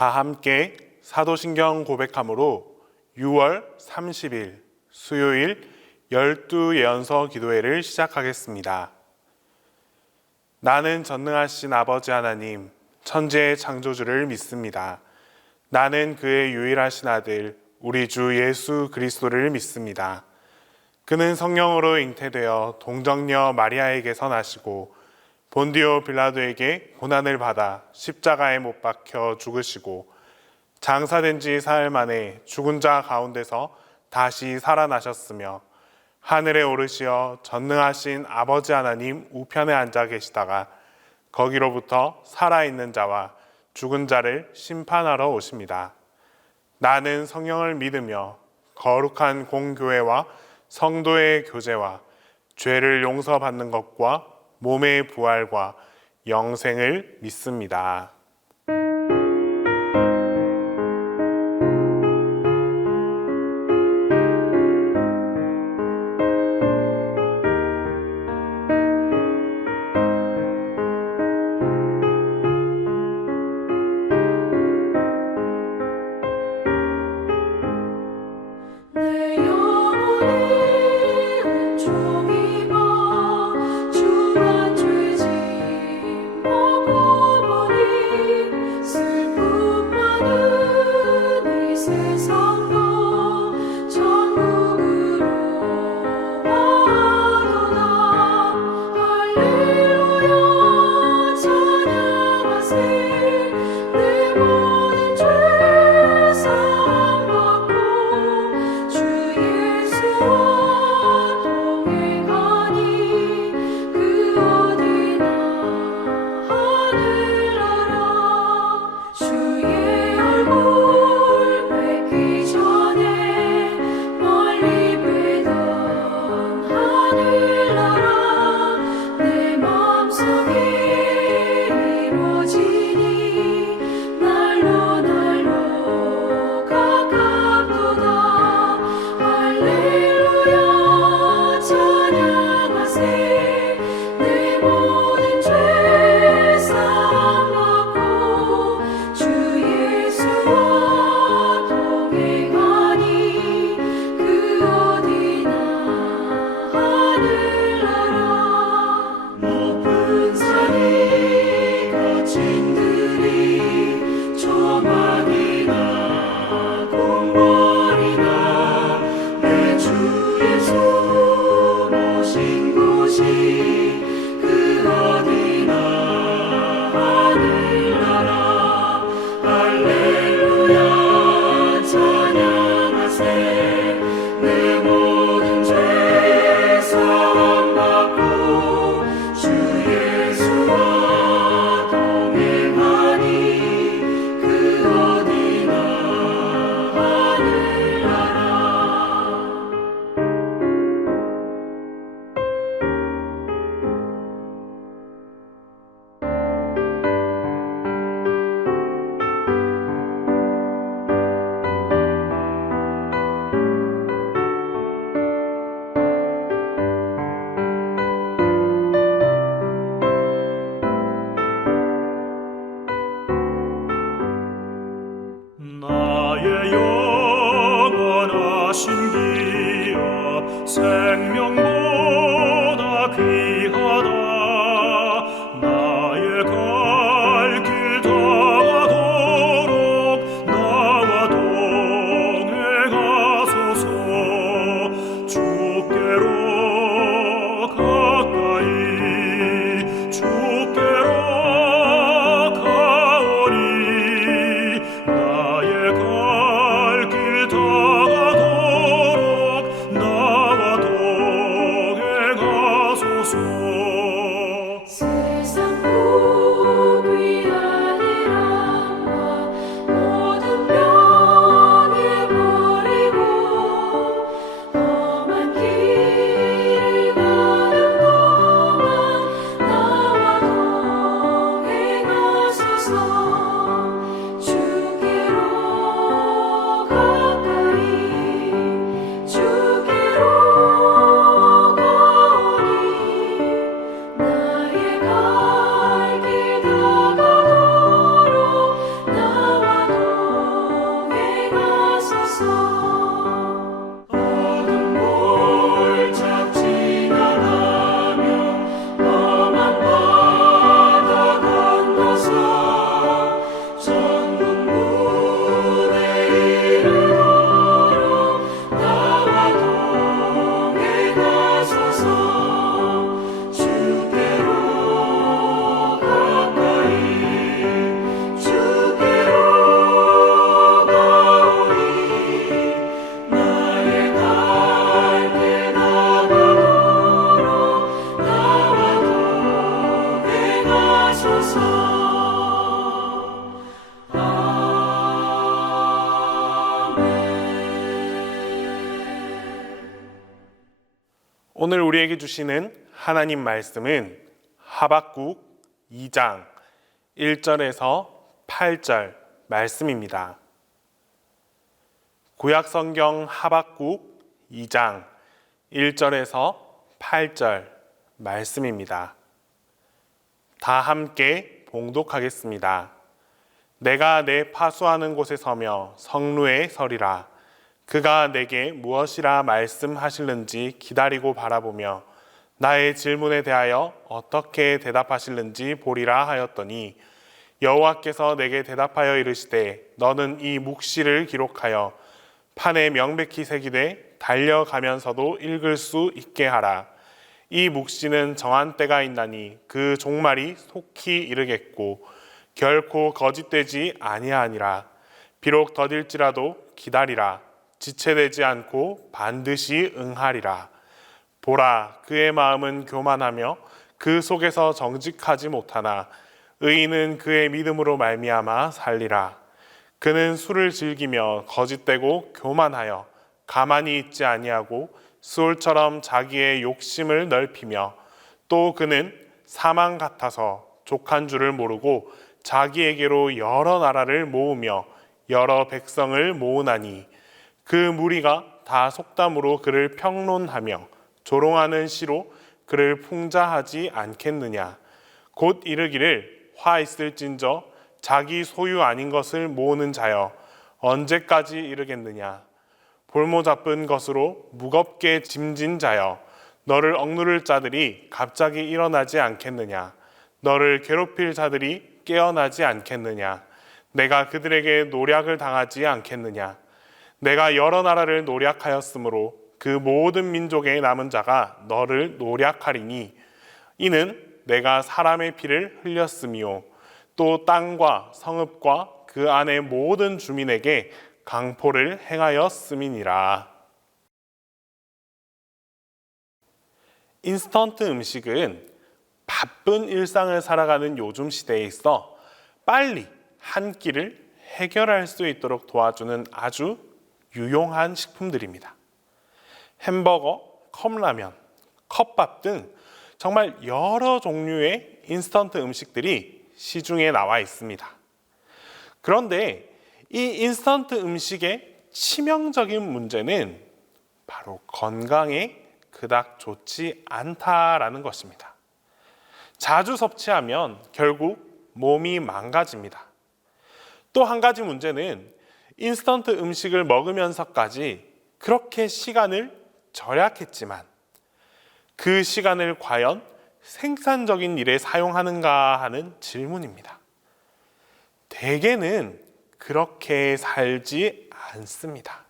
다 함께 사도신경 고백함으로 6월 30일 수요일 12예언서 기도회를 시작하겠습니다. 나는 전능하신 아버지 하나님, 천지의 창조주를 믿습니다. 나는 그의 유일하신 아들, 우리 주 예수 그리스도를 믿습니다. 그는 성령으로 잉태되어 동정녀 마리아에게서 나시고 본디오 빌라도에게 고난을 받아 십자가에 못 박혀 죽으시고 장사된 지 사흘 만에 죽은 자 가운데서 다시 살아나셨으며 하늘에 오르시어 전능하신 아버지 하나님 우편에 앉아 계시다가 거기로부터 살아있는 자와 죽은 자를 심판하러 오십니다. 나는 성령을 믿으며 거룩한 공교회와 성도의 교제와 죄를 용서받는 것과 몸의 부활과 영생을 믿습니다. 나의 영원하신 기업 생명보다 귀하다. 나의 갈 길 다가도록 나와 동행하소서. 주께로 가까이 주께로 가오리. 나의 갈 길 다가도록 나와 동행하소서. 오늘 우리에게 주시는 하나님 말씀은 하박국 2장 1절에서 8절 말씀입니다. 구약성경 하박국 2장 1절에서 8절 말씀입니다. 다 함께 봉독하겠습니다. 내가 내 파수하는 곳에 서며 성루에 서리라. 그가 내게 무엇이라 말씀하실는지 기다리고 바라보며 나의 질문에 대하여 어떻게 대답하실는지 보리라 하였더니 여호와께서 내게 대답하여 이르시되 너는 이 묵시를 기록하여 판에 명백히 새기되 달려가면서도 읽을 수 있게 하라. 이 묵시는 정한 때가 있나니 그 종말이 속히 이르겠고 결코 거짓되지 아니하니라. 비록 더딜지라도 기다리라. 지체되지 않고 반드시 응하리라. 보라, 그의 마음은 교만하며 그 속에서 정직하지 못하나 의인은 그의 믿음으로 말미암아 살리라. 그는 술을 즐기며 거짓되고 교만하여 가만히 있지 아니하고 수울처럼 자기의 욕심을 넓히며 또 그는 사망 같아서 족한 줄을 모르고 자기에게로 여러 나라를 모으며 여러 백성을 모으나니 그 무리가 다 속담으로 그를 평론하며 조롱하는 시로 그를 풍자하지 않겠느냐. 곧 이르기를 화 있을진저 자기 소유 아닌 것을 모으는 자여 언제까지 이르겠느냐. 볼모 잡은 것으로 무겁게 짐진 자여 너를 억누를 자들이 갑자기 일어나지 않겠느냐. 너를 괴롭힐 자들이 깨어나지 않겠느냐. 내가 그들에게 노략을 당하지 않겠느냐. 내가 여러 나라를 노략하였으므로 그 모든 민족의 남은 자가 너를 노략하리니 이는 내가 사람의 피를 흘렸으며 또 땅과 성읍과 그 안의 모든 주민에게 강포를 행하였음이니라. 인스턴트 음식은 바쁜 일상을 살아가는 요즘 시대에 있어 빨리 한 끼를 해결할 수 있도록 도와주는 아주 유용한 식품들입니다. 햄버거, 컵라면, 컵밥 등 정말 여러 종류의 인스턴트 음식들이 시중에 나와 있습니다. 그런데 이 인스턴트 음식의 치명적인 문제는 바로 건강에 그닥 좋지 않다라는 것입니다. 자주 섭취하면 결국 몸이 망가집니다. 또 한 가지 문제는 인스턴트 음식을 먹으면서까지 그렇게 시간을 절약했지만 그 시간을 과연 생산적인 일에 사용하는가 하는 질문입니다. 대개는 그렇게 살지 않습니다.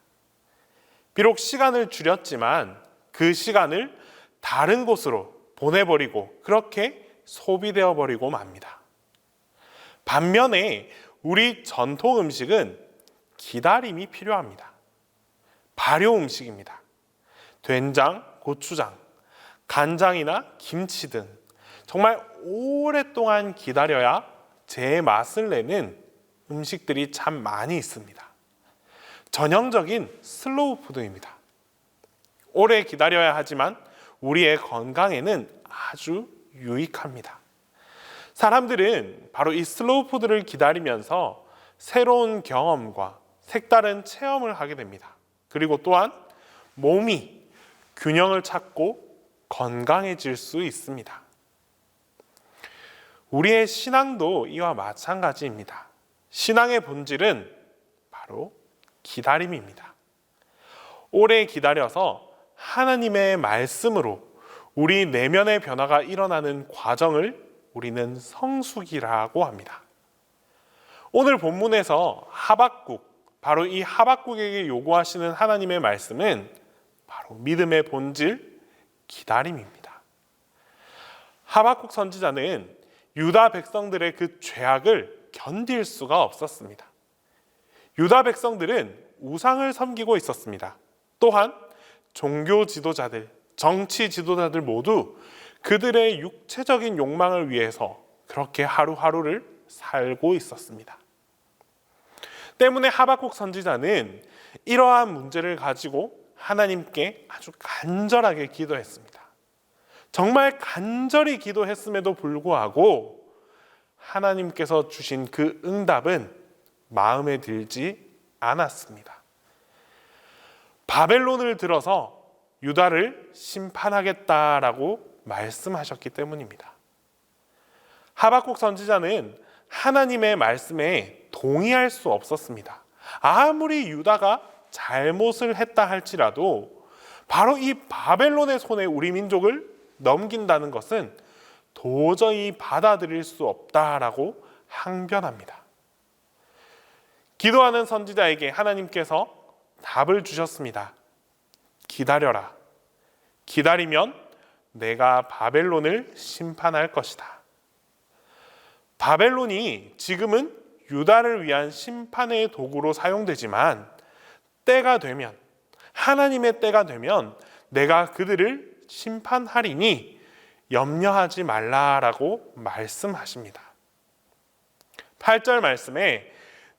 비록 시간을 줄였지만 그 시간을 다른 곳으로 보내버리고 그렇게 소비되어 버리고 맙니다. 반면에 우리 전통 음식은 기다림이 필요합니다. 발효 음식입니다. 된장, 고추장, 간장이나 김치 등 정말 오랫동안 기다려야 제 맛을 내는 음식들이 참 많이 있습니다. 전형적인 슬로우 푸드입니다. 오래 기다려야 하지만 우리의 건강에는 아주 유익합니다. 사람들은 바로 이 슬로우 푸드를 기다리면서 새로운 경험과 색다른 체험을 하게 됩니다. 그리고 또한 몸이 균형을 찾고 건강해질 수 있습니다. 우리의 신앙도 이와 마찬가지입니다. 신앙의 본질은 바로 기다림입니다. 오래 기다려서 하나님의 말씀으로 우리 내면의 변화가 일어나는 과정을 우리는 성숙이라고 합니다. 오늘 본문에서 하박국, 바로 이 하박국에게 요구하시는 하나님의 말씀은 바로 믿음의 본질, 기다림입니다. 하박국 선지자는 유다 백성들의 그 죄악을 견딜 수가 없었습니다. 유다 백성들은 우상을 섬기고 있었습니다. 또한 종교 지도자들, 정치 지도자들 모두 그들의 육체적인 욕망을 위해서 그렇게 하루하루를 살고 있었습니다. 때문에 하박국 선지자는 이러한 문제를 가지고 하나님께 아주 간절하게 기도했습니다. 정말 간절히 기도했음에도 불구하고 하나님께서 주신 그 응답은 마음에 들지 않았습니다. 바벨론을 들어서 유다를 심판하겠다라고 말씀하셨기 때문입니다. 하박국 선지자는 하나님의 말씀에 동의할 수 없었습니다. 아무리 유다가 잘못을 했다 할지라도 바로 이 바벨론의 손에 우리 민족을 넘긴다는 것은 도저히 받아들일 수 없다라고 항변합니다. 기도하는 선지자에게 하나님께서 답을 주셨습니다. 기다려라. 기다리면 내가 바벨론을 심판할 것이다. 바벨론이 지금은 유다를 위한 심판의 도구로 사용되지만 때가 되면, 하나님의 때가 되면 내가 그들을 심판하리니 염려하지 말라라고 말씀하십니다. 8절 말씀에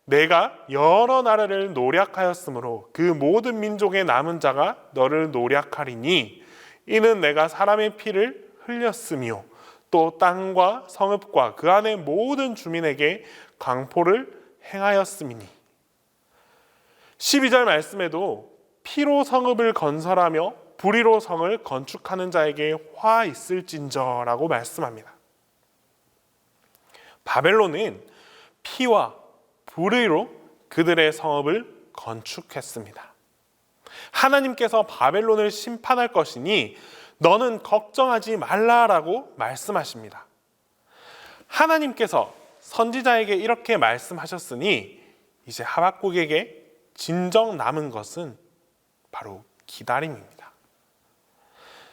내가 여러 나라를 노략하였으므로 그 모든 민족의 남은 자가 너를 노략하리니 이는 내가 사람의 피를 흘렸으며 또 땅과 성읍과 그 안의 모든 주민에게 강포를 행하였음이니. 12절 말씀에도 피로 성읍을 건설하며 불의로 성을 건축하는 자에게 화 있을진저라고 말씀합니다. 바벨론은 피와 불의로 그들의 성읍을 건축했습니다. 하나님께서 바벨론을 심판할 것이니 너는 걱정하지 말라라고 말씀하십니다. 하나님께서 선지자에게 이렇게 말씀하셨으니 이제 하박국에게 진정 남은 것은 바로 기다림입니다.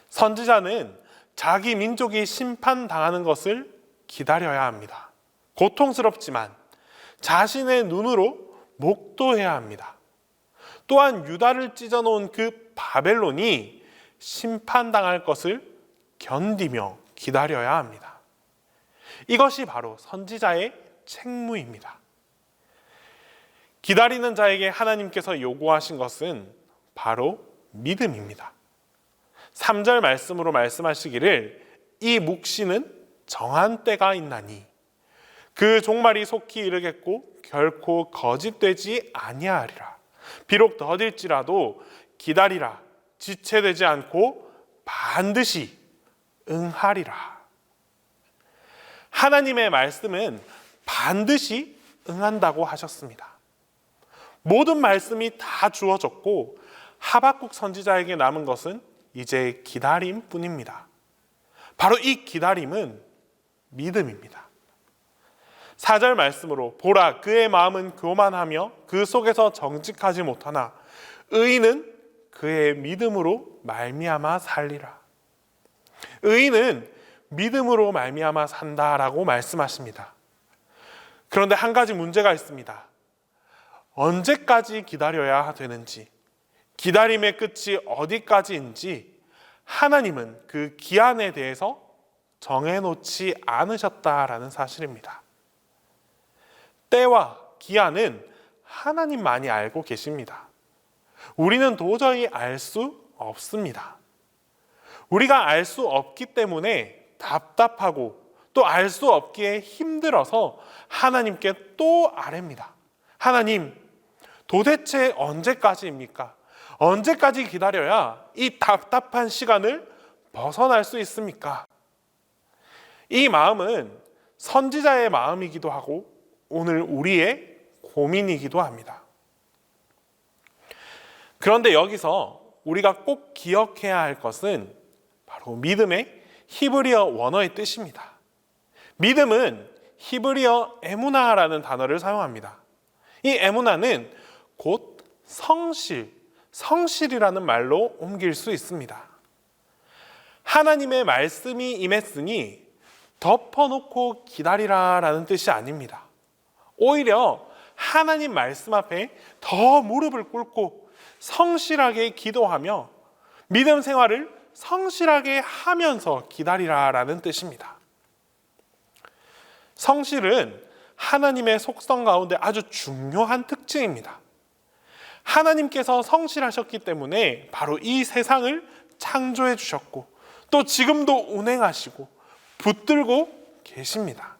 선지자는 자기 민족이 심판당하는 것을 기다려야 합니다. 고통스럽지만 자신의 눈으로 목도해야 합니다. 또한 유다를 찢어놓은 그 바벨론이 심판당할 것을 견디며 기다려야 합니다. 이것이 바로 선지자의 책무입니다. 기다리는 자에게 하나님께서 요구하신 것은 바로 믿음입니다. 3절 말씀으로 말씀하시기를 이 묵시는 정한 때가 있나니 그 종말이 속히 이르겠고 결코 거짓되지 아니하리라. 비록 더딜지라도 기다리라. 지체되지 않고 반드시 응하리라. 하나님의 말씀은 반드시 응한다고 하셨습니다. 모든 말씀이 다 주어졌고 하박국 선지자에게 남은 것은 이제 기다림뿐입니다. 바로 이 기다림은 믿음입니다. 4절 말씀으로 보라 그의 마음은 교만하며 그 속에서 정직하지 못하나 의인은 그의 믿음으로 말미암아 살리라. 의인은 믿음으로 말미암아 산다라고 말씀하십니다. 그런데 한 가지 문제가 있습니다. 언제까지 기다려야 되는지, 기다림의 끝이 어디까지인지 하나님은 그 기한에 대해서 정해놓지 않으셨다라는 사실입니다. 때와 기한은 하나님만이 알고 계십니다. 우리는 도저히 알 수 없습니다. 우리가 알 수 없기 때문에 답답하고 또 알 수 없기에 힘들어서 하나님께 또 아뢰입니다. 하나님, 도대체 언제까지입니까? 언제까지 기다려야 이 답답한 시간을 벗어날 수 있습니까? 이 마음은 선지자의 마음이기도 하고 오늘 우리의 고민이기도 합니다. 그런데 여기서 우리가 꼭 기억해야 할 것은 바로 믿음의 히브리어 원어의 뜻입니다. 믿음은 히브리어 에무나라는 단어를 사용합니다. 이 에무나는 곧 성실이라는 말로 옮길 수 있습니다. 하나님의 말씀이 임했으니 덮어놓고 기다리라라는 뜻이 아닙니다. 오히려 하나님 말씀 앞에 더 무릎을 꿇고 성실하게 기도하며 믿음 생활을 성실하게 하면서 기다리라라는 뜻입니다. 성실은 하나님의 속성 가운데 아주 중요한 특징입니다. 하나님께서 성실하셨기 때문에 바로 이 세상을 창조해 주셨고 또 지금도 운행하시고 붙들고 계십니다.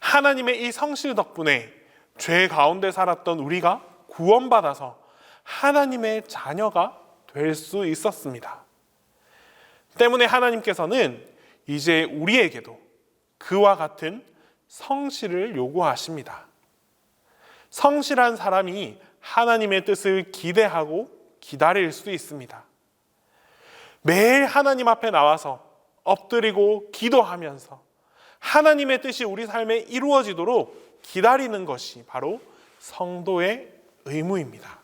하나님의 이 성실 덕분에 죄 가운데 살았던 우리가 구원받아서 하나님의 자녀가 될 수 있었습니다. 때문에 하나님께서는 이제 우리에게도 그와 같은 성실을 요구하십니다. 성실한 사람이 하나님의 뜻을 기대하고 기다릴 수 있습니다. 매일 하나님 앞에 나와서 엎드리고 기도하면서 하나님의 뜻이 우리 삶에 이루어지도록 기다리는 것이 바로 성도의 의무입니다.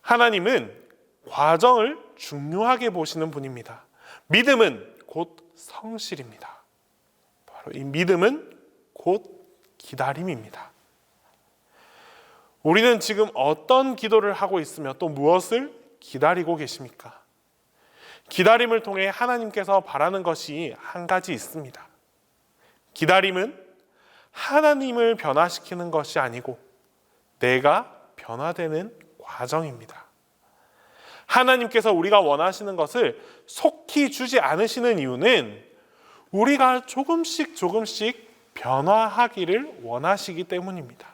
하나님은 과정을 중요하게 보시는 분입니다. 믿음은 곧 성실입니다. 바로 이 믿음은 곧 기다림입니다. 우리는 지금 어떤 기도를 하고 있으며 또 무엇을 기다리고 계십니까? 기다림을 통해 하나님께서 바라는 것이 한 가지 있습니다. 기다림은 하나님을 변화시키는 것이 아니고 내가 변화되는 과정입니다. 하나님께서 우리가 원하시는 것을 속히 주지 않으시는 이유는 우리가 조금씩 변화하기를 원하시기 때문입니다.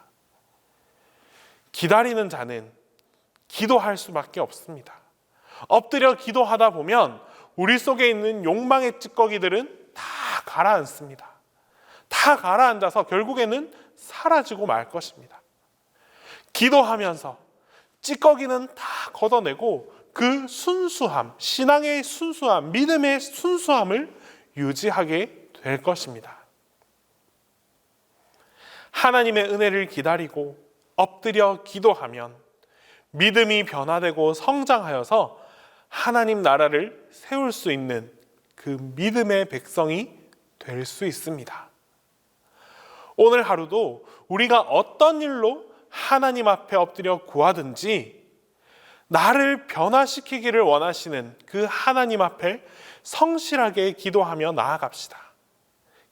기다리는 자는 기도할 수밖에 없습니다. 엎드려 기도하다 보면 우리 속에 있는 욕망의 찌꺼기들은 다 가라앉습니다. 다 가라앉아서 결국에는 사라지고 말 것입니다. 기도하면서 찌꺼기는 다 걷어내고 그 순수함, 신앙의 순수함, 믿음의 순수함을 유지하게 될 것입니다. 하나님의 은혜를 기다리고 엎드려 기도하면 믿음이 변화되고 성장하여서 하나님 나라를 세울 수 있는 그 믿음의 백성이 될 수 있습니다. 오늘 하루도 우리가 어떤 일로 하나님 앞에 엎드려 구하든지 나를 변화시키기를 원하시는 그 하나님 앞에 성실하게 기도하며 나아갑시다.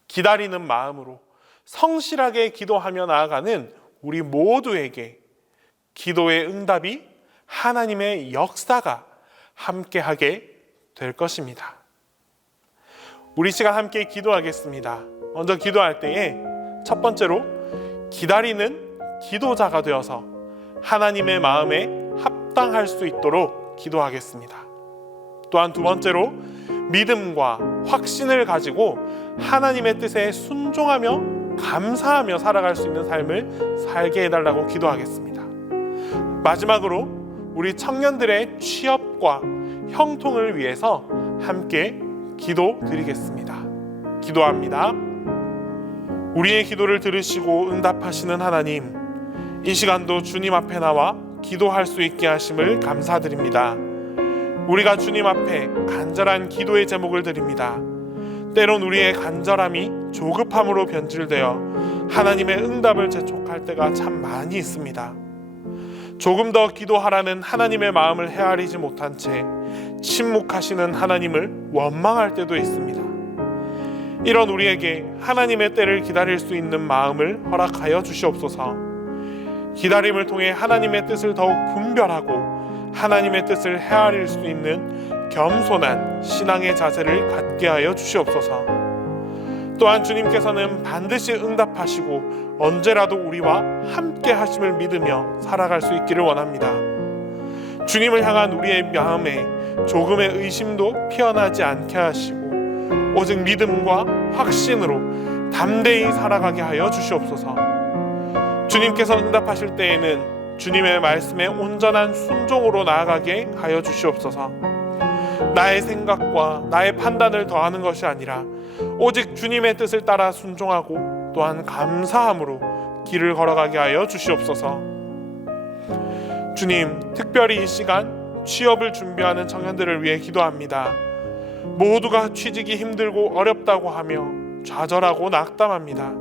기다리는 마음으로 성실하게 기도하며 나아가는 우리 모두에게 기도의 응답이 하나님의 역사가 함께하게 될 것입니다. 우리 시간 함께 기도하겠습니다. 먼저 기도할 때에 첫 번째로 기다리는 기도자가 되어서 하나님의 마음에 합당할 수 있도록 기도하겠습니다. 또한 두 번째로 믿음과 확신을 가지고 하나님의 뜻에 순종하며 감사하며 살아갈 수 있는 삶을 살게 해달라고 기도하겠습니다. 마지막으로 우리 청년들의 취업과 형통을 위해서 함께 기도드리겠습니다. 기도합니다. 우리의 기도를 들으시고 응답하시는 하나님, 이 시간도 주님 앞에 나와 기도할 수 있게 하심을 감사드립니다. 우리가 주님 앞에 간절한 기도의 제목을 드립니다. 때론 우리의 간절함이 조급함으로 변질되어 하나님의 응답을 재촉할 때가 참 많이 있습니다. 조금 더 기도하라는 하나님의 마음을 헤아리지 못한 채 침묵하시는 하나님을 원망할 때도 있습니다. 이런 우리에게 하나님의 때를 기다릴 수 있는 마음을 허락하여 주시옵소서. 기다림을 통해 하나님의 뜻을 더욱 분별하고 하나님의 뜻을 헤아릴 수 있는 겸손한 신앙의 자세를 갖게 하여 주시옵소서. 또한 주님께서는 반드시 응답하시고 언제라도 우리와 함께 하심을 믿으며 살아갈 수 있기를 원합니다. 주님을 향한 우리의 마음에 조금의 의심도 피어나지 않게 하시고 오직 믿음과 확신으로 담대히 살아가게 하여 주시옵소서. 주님께서 응답하실 때에는 주님의 말씀에 온전한 순종으로 나아가게 하여 주시옵소서. 나의 생각과 나의 판단을 더하는 것이 아니라 오직 주님의 뜻을 따라 순종하고 또한 감사함으로 길을 걸어가게 하여 주시옵소서. 주님, 특별히 이 시간 취업을 준비하는 청년들을 위해 기도합니다. 모두가 취직이 힘들고 어렵다고 하며 좌절하고 낙담합니다.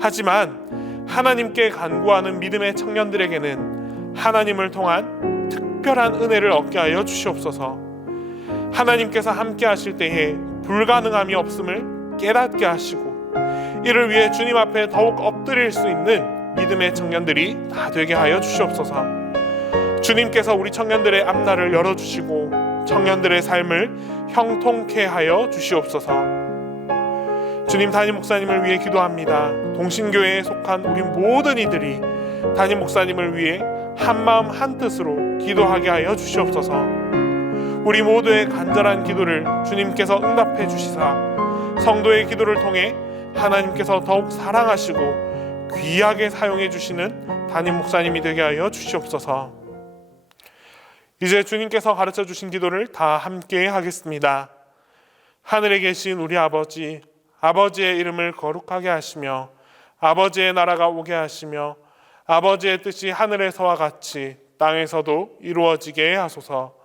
하지만 하나님께 간구하는 믿음의 청년들에게는 하나님을 통한 특별한 은혜를 얻게 하여 주시옵소서. 하나님께서 함께 하실 때에 불가능함이 없음을 깨닫게 하시고 이를 위해 주님 앞에 더욱 엎드릴 수 있는 믿음의 청년들이 다 되게 하여 주시옵소서. 주님께서 우리 청년들의 앞날을 열어주시고 청년들의 삶을 형통케 하여 주시옵소서. 주님, 담임 목사님을 위해 기도합니다. 동신교회에 속한 우리 모든 이들이 담임 목사님을 위해 한마음 한뜻으로 기도하게 하여 주시옵소서. 우리 모두의 간절한 기도를 주님께서 응답해 주시사 성도의 기도를 통해 하나님께서 더욱 사랑하시고 귀하게 사용해 주시는 담임 목사님이 되게 하여 주시옵소서. 이제 주님께서 가르쳐 주신 기도를 다 함께 하겠습니다. 하늘에 계신 우리 아버지, 아버지의 이름을 거룩하게 하시며 아버지의 나라가 오게 하시며 아버지의 뜻이 하늘에서와 같이 땅에서도 이루어지게 하소서.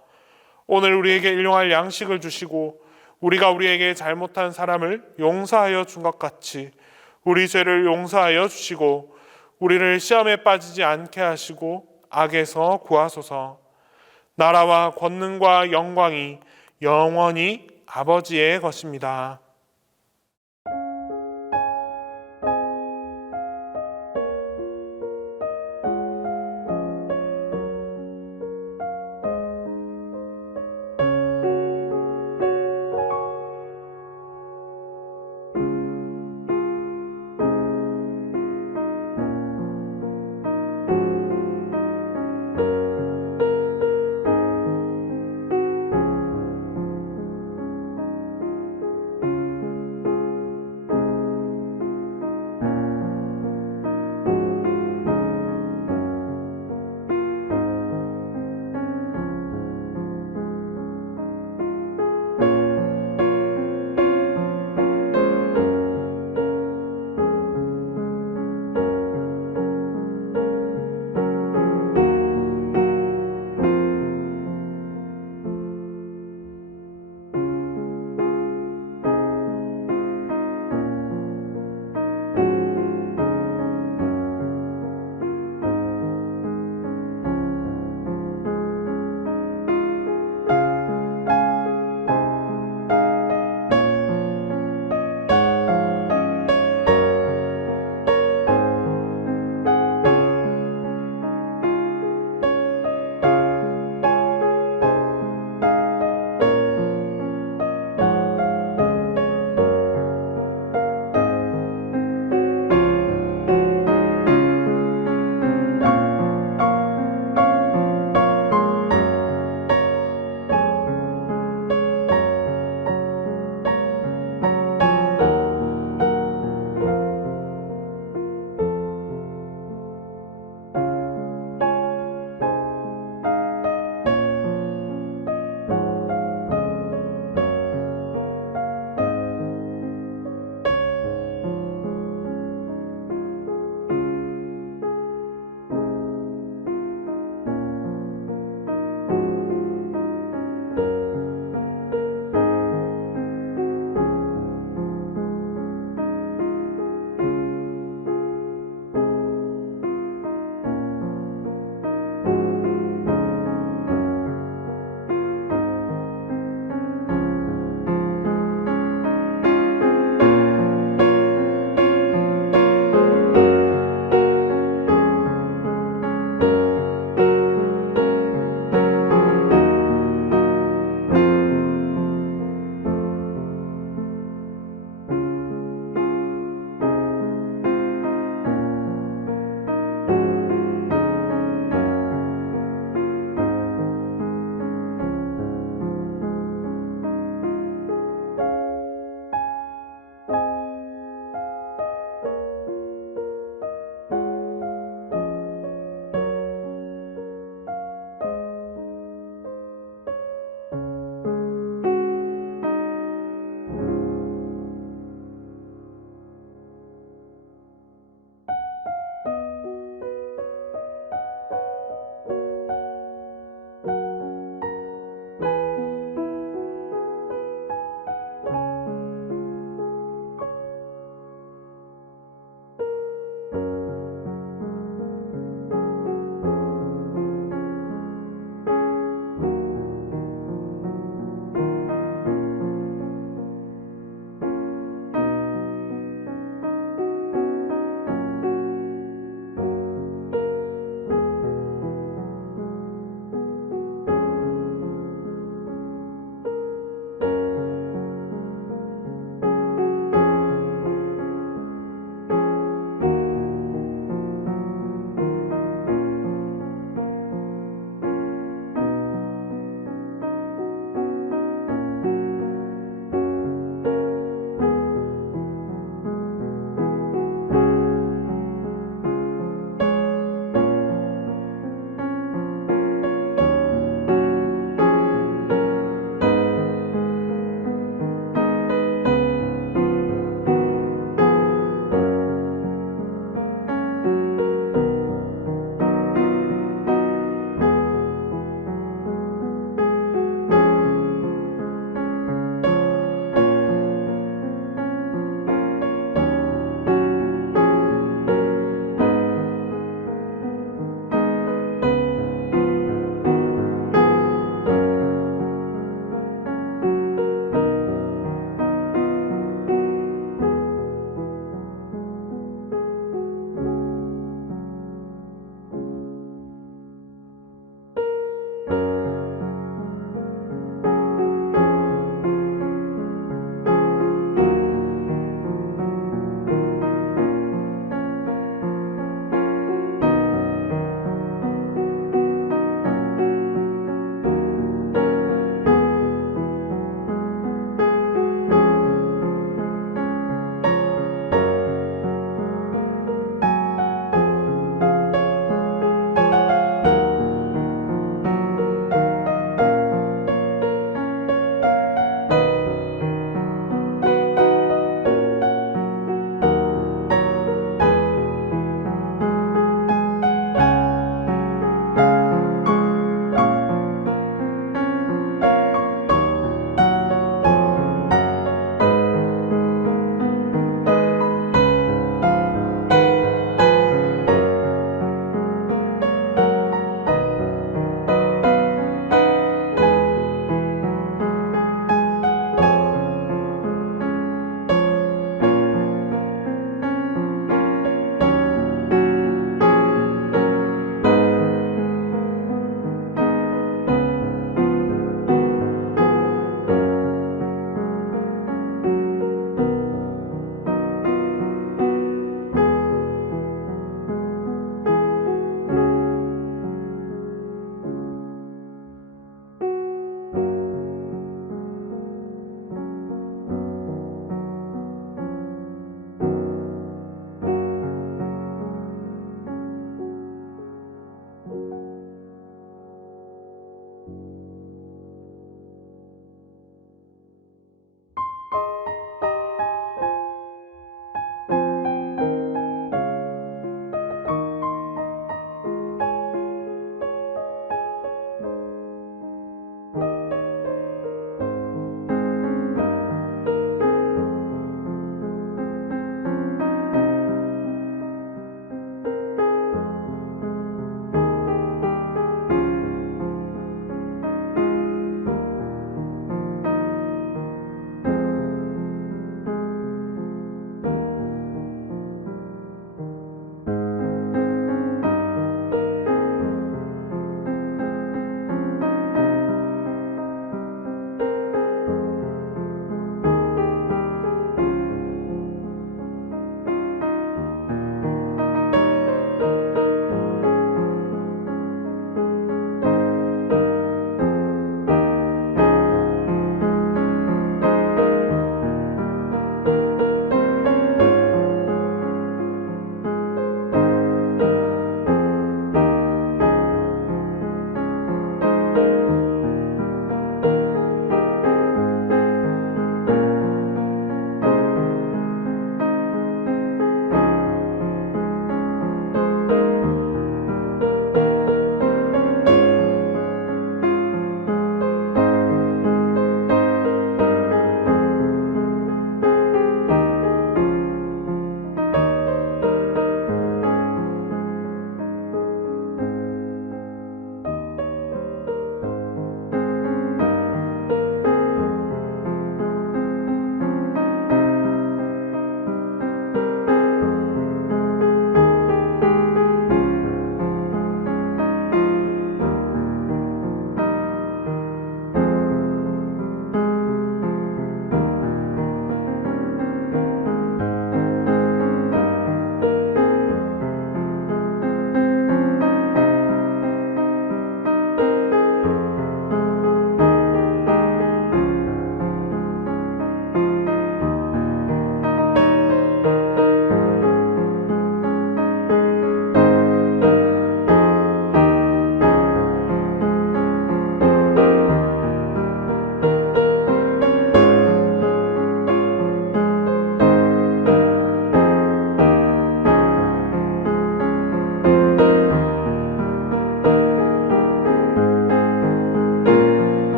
오늘 우리에게 일용할 양식을 주시고 우리가 우리에게 잘못한 사람을 용서하여 준 것 같이 우리 죄를 용서하여 주시고 우리를 시험에 빠지지 않게 하시고 악에서 구하소서. 나라와 권능과 영광이 영원히 아버지의 것입니다.